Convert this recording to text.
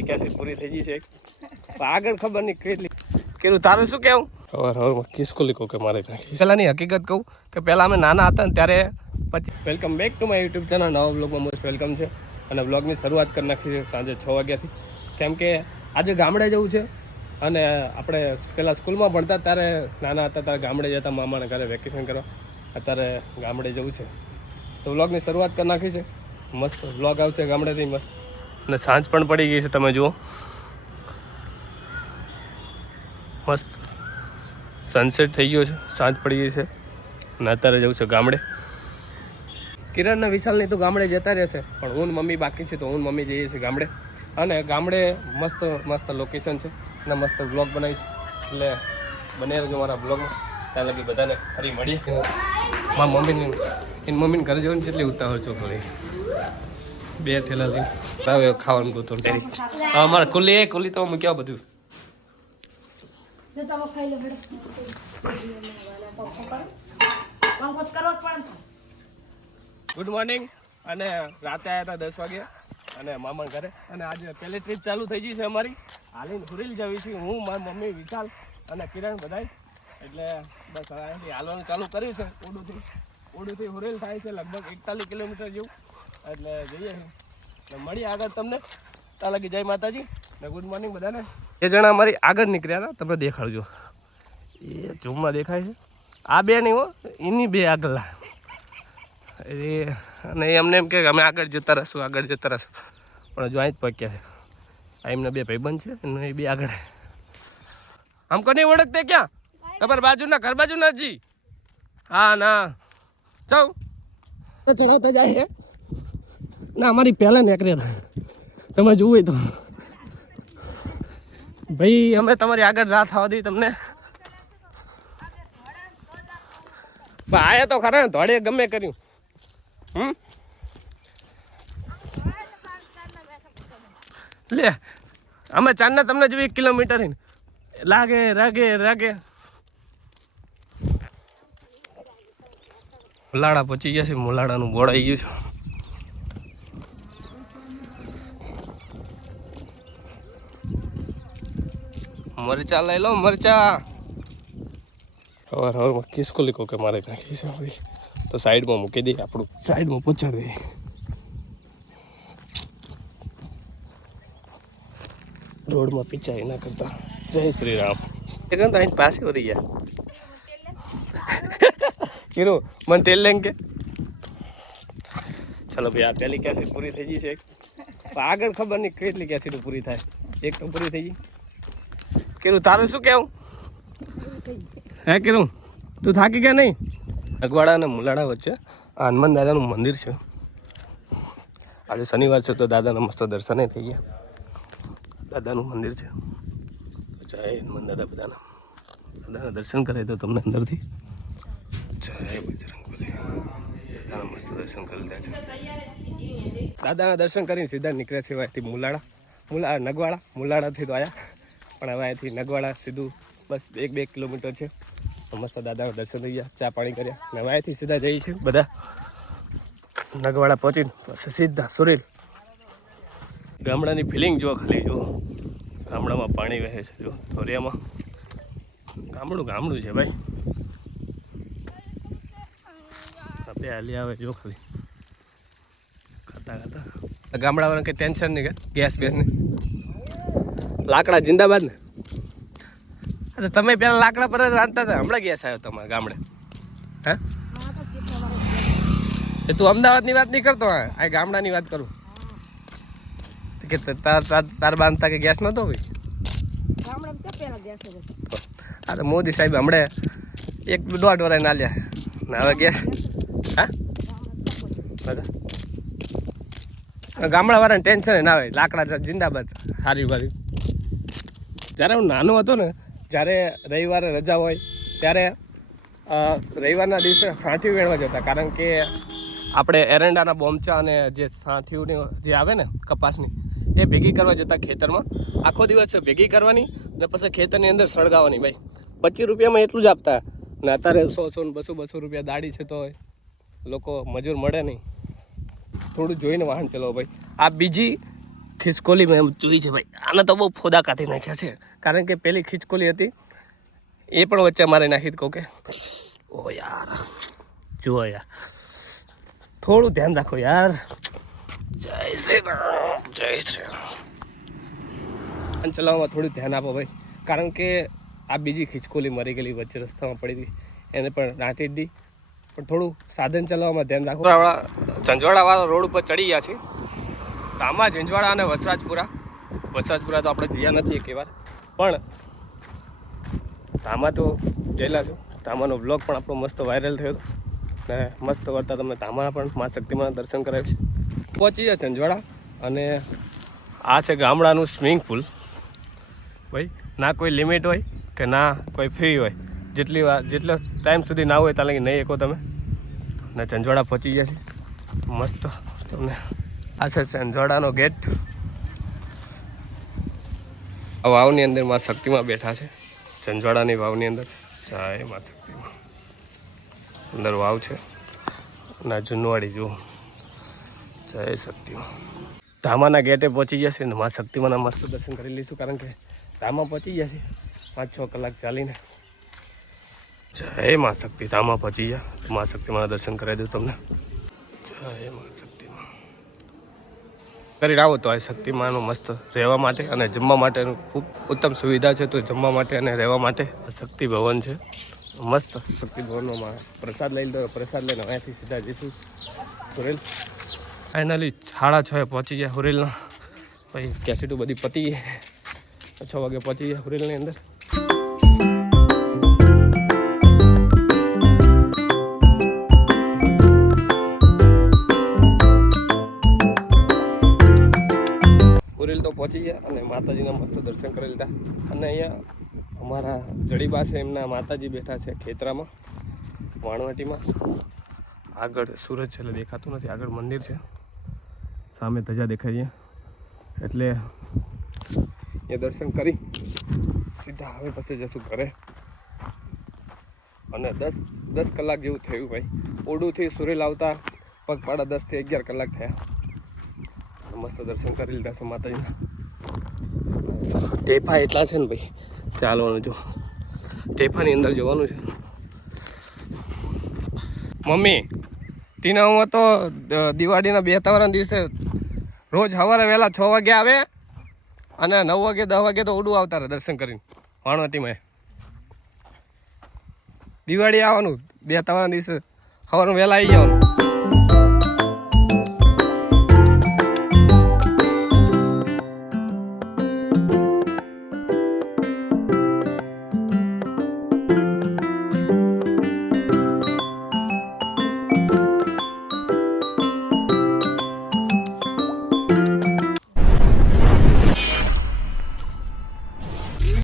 પહેલી કેસેટ પૂરી થઈ ગઈ છે આગળ ખબર નહીં કેટલી કેવું તારું શું કેવું હવે કિસકો લીકો કે મારે પહેલાંની હકીકત કહું કે પહેલાં અમે નાના હતા ને ત્યારે પછી welcome back to my YouTube channel નવા બ્લોગમાં મોસ્ટ વેલકમ છે અને બ્લોગની શરૂઆત કરી નાખી છે સાંજે 6 વાગ્યાથી કેમ કે આજે ગામડે જવું છે અને આપણે પહેલાં સ્કૂલમાં ભણતા ત્યારે નાના હતા ત્યારે ગામડે જતા મામાના ઘરે વેકેશન કરવા અત્યારે ગામડે જવું છે તો વ્લોગની શરૂઆત કરી નાખી છે મસ્ત વ્લોગ આવશે ગામડેથી મસ્ત અને સાંજ પણ પડી ગઈ છે તમે જુઓ મસ્ત સનસેટ થઈ ગયો છે સાંજ પડી ગઈ છે અને અત્યારે જવું છે ગામડે કિરણ ને વિશાલની તો ગામડે જતા રહેશે પણ હું મમ્મી બાકી છે તો હું મમ્મી જઈએ છીએ ગામડે અને ગામડે મસ્ત મસ્ત લોકેશન છે અને મસ્ત બ્લોગ બનાવીશ એટલે બને રહેજો મારા બ્લોગમાં ત્યાં લગી બધાને ફરી મળીએ મારા મમ્મીને ઘરે જવાની કેટલી ઉતાવળ છો ફરી બે ઠેલા લઈને આવે ખાવાનું ગોતો તેરી અમારે કુલી તો મૂક્યા બધું ગુડ મોર્નિંગ અને રાતે આવ્યા હતા 10 વાગે અને મામાના ઘરે અને આજે પહેલી ટ્રીપ ચાલુ થઈ ગઈ છે અમારી હાલીને હુરેલ જવી છે હું મારી મમ્મી વિશાલ અને કિરણ બધાય એટલે બસ અહીંથી હાલવાનું ચાલુ કર્યું છે ઓડુથી હુરેલ થાય છે લગભગ 41 કિલોમીટર જેવું એટલે જઈએ છીએ મળીએ આગળ તમને ત્યાં લગી જય માતાજી ને ગુડ મોર્નિંગ બધાને એ જણા અમારી આગળ નીકળ્યા હતા તમે દેખાડજો એ ઝૂમમાં દેખાય છે આ બે નહીં હો એની બે આગળ એ અને એમને એમ કે અમે આગળ જતા રહીશું પણ હજુ અહીં જ પક્યા છે આ એમના બે ભાઈબંધ છે અને એ બે આગળ આમ કોની ઓળખતે ક્યાં ખબર બાજુના ઘર બાજુના જી હા ના જાઉં ચડાવતા જાય ના અમારી પહેલાં નીકળ્યા તમે જુઓ તો ભાઈ અમે તમારી આગળ રાહ થવા દઈ તમને આયા તો ખરા ને ધોળે ગમે કર્યું લે અમે ચાંદના તમને જો 1 કિલોમીટર લાગે મુલાડા પહોંચી ગયા છે મુલાડાનું બોર્ડ આવી ગયું છે મરચા લઈ લો મરચા હવે કિસકો લીકો કે મારે નાખી છે ભાઈ તો સાઈડમાં મૂકી દઈએ આપણું સાઈડમાં પહોંચાડી દઈએ રોડમાં પીચાઈ ના કરતા જય શ્રી રામ એ કહે અહીં પાસે વળી ગયા હીરો મને તેલ લેંગે કે ચલો ભાઈ આ પહેલી કેસેટ પૂરી થઈ ગઈ છે આગળ ખબર નહીં કેટલી કેસેટ પૂરી થાય એક તો પૂરી થઈ ગઈ કેરું તારું શું કેવું હે કેરું તું થાકી ગયા નહીં અગવાડા અને મુલાડા વચ્ચે આ હનુમાન દાદાનું મંદિર છે આજે શનિવાર છે તો દાદાના મસ્ત દર્શને થઈ ગયા દાદાનું મંદિર છે જય હનુમાન દાદા દાદાના દર્શન કરે તો તમને અંદરથી જય બજરંગબલી દાદાના મસ્ત દર્શન કરી લીધા છે દાદાના દર્શન કરીને સીધા નીકળ્યા છે અહીંથી મુલાડાથી તો આવ્યા પણ હવે અહીંથી નગવાડા સીધું બસ 1-2 કિલોમીટર છે મસ્ત દાદાના દર્શન થઈ ગયા ચા પાણી કર્યા અને હવે અહીંથી સીધા જઈએ છીએ બધા નગવાડા પહોંચીને પછી સીધા સુરેલ ગામડાની ફિલિંગ જો ખાલી જો ગામડામાં પાણી વહે છે જો ધોરિયામાં ગામડું છે ભાઈ આપણે હાલી આવે જો ખાલી ખાતા ગામડાવાળાને કંઈ ટેન્શન નહીં કે ગેસ બેસને લાકડા જિંદાબાદ ને તમે પેલા લાકડા પર જ રાંધતા હતા હમણાં ગેસ આવ્યો તમારા ગામડે હા તું અમદાવાદની વાત નહીં કરતો આ ગામડાની વાત કરું કે તાર બાંધતા કે ગેસ નતો ભાઈ હા તો મોદી સાહેબ હમણાં 1-1.5 વર્ષ નાલ્યા ને હવે ગેસ હા ગામડાવાળાને ટેન્શન ના હોય લાકડા જિંદાબાદ સારી વારી જ્યારે હું નાનો હતો ને જ્યારે રવિવારે રજા હોય ત્યારે રવિવારના દિવસે સાંઠિયું વેણવા જતા કારણ કે આપણે એરંડાના બોમચા અને જે સાંઠિયું જે આવે ને કપાસની એ ભેગી કરવા જતા ખેતરમાં આખો દિવસ ભેગી કરવાની અને પછી ખેતરની અંદર સળગાવવાની ભાઈ 25 રૂપિયામાં એટલું જ આપતા ને અત્યારે 100 ને 200 રૂપિયા દાડી છે તો લોકો મજૂર મળે નહીં થોડું જોઈને વાહન ચલાવો ભાઈ આ બીજી ખિસકોલી મેં જોઈ છે ભાઈ. આને તો બહુ ફોદા કાઢી નાખ્યા છે, કારણ કે પેલી ખિસકોલી હતી એ પણ વચ્ચે મારે નાખી કહું કે ઓ યાર જુઓ યાર, થોડું ધ્યાન રાખો યાર. જય શ્રી રામ, જય શ્રી રામ. અને ચલાવવામાં થોડું ધ્યાન આપો ભાઈ, કારણ કે આ બીજી ખિસકોલી મરી ગયેલી વચ્ચે રસ્તામાં પડી હતી, એને પણ દાટી જ દી. પણ થોડું સાધન ચલાવવામાં ધ્યાન રાખો. ઝંઝવાડાવાળા રોડ ઉપર ચડી ગયા છે. ધામા, ઝંઝવાડા અને વસરાજપુરા તો આપણે જ્યાં નથી એક વાર, પણ ધામા તો ગયેલા છું. ધામાનો બ્લોગ પણ આપણો મસ્ત વાયરલ થયો હતો ને મસ્ત કરતા તમને ધામાના પણ મા શક્તિમાના દર્શન કરાવ્યું છે. પહોંચી જાય ઝંઝવાડા, અને આ છે ગામડાનું સ્વિમિંગ પુલ ભાઈ. ના કોઈ લિમિટ હોય કે ના કોઈ ફ્રી હોય, જેટલો ટાઈમ સુધી ના હોય ત્યાં લગી નહીં શકો તમે. ને ઝંઝવાડા પહોંચી ગયા છે મસ્ત. તમને આ છે ઝંઝવાડાનો ગેટ. આ વાવની અંદર મા શક્તિમાં બેઠા છે, ઝંઝવાડાની વાવની અંદર. જય મા શક્તિમાં. અંદર વાવ છે અને જુનવાડી જુઓ. જય શક્તિમાં. ધામાના ગેટે પહોંચી ગયા છે ને મા શક્તિમાના મસ્ત દર્શન કરી લઈશું, કારણ કે ધામા પહોંચી ગયા છે 5-6 કલાક ચાલીને. જય મા શક્તિ. ધામા પહોંચી ગયા, મા શક્તિમાના દર્શન કરાવી દઉં તમને. જય મા શક્તિમાં. કરી આવો તો આ શક્તિમાનું મસ્ત રહેવા માટે અને જમવા માટેનું ખૂબ ઉત્તમ સુવિધા છે. તો જમવા માટે અને રહેવા માટે શક્તિ ભવન છે મસ્ત. શક્તિ ભવનમાં પ્રસાદ લઈ લો, પ્રસાદ લઈને અહીંયાથી સીધા જઈશું સુરેલ. ફાઇનલી 6:30 પહોંચી ગયા હુરેલના. પછી કેસેટો બધી પતી ગઈ, 6 વાગે પહોંચી ગયા હુરેલની અંદર. હુરેલ તો પહોંચી ગયા અને માતાજીના મસ્ત દર્શન કરી લીધા. અને અહીંયા અમારા જડીબા છે, એમના માતાજી બેઠા છે ખેતરામાં, વાણવાટીમાં. આગળ સૂરજ છે એટલે દેખાતું નથી, આગળ મંદિર છે, સામે ધજા દેખાય છે. એટલે એ દર્શન કરી સીધા હવે પછી જશું ઘરે. અને 10 કલાક જેવું થયું ભાઈ. ઓડુથી સુરેલ આવતા પગપાળા 10 થી 11 કલાક થયા. મસ્ત દર્શન કરી લીધા છે માતાજીના. ટેફા એટલા છે ને ભાઈ, ચાલવાનું. જો ટેફાની અંદર જવાનું છે. મમ્મી ટીનામાં તો દિવાળીના 2 તહેવારના દિવસે રોજ સવારે વહેલા 6 વાગે આવે અને 9 વાગે 10 વાગે તો ઉડું આવતા રહે દર્શન કરીને વાણવટીમાં. દિવાળી આવવાનું 2 તહેવારના દિવસે સવારે વહેલા આવી જવાનું.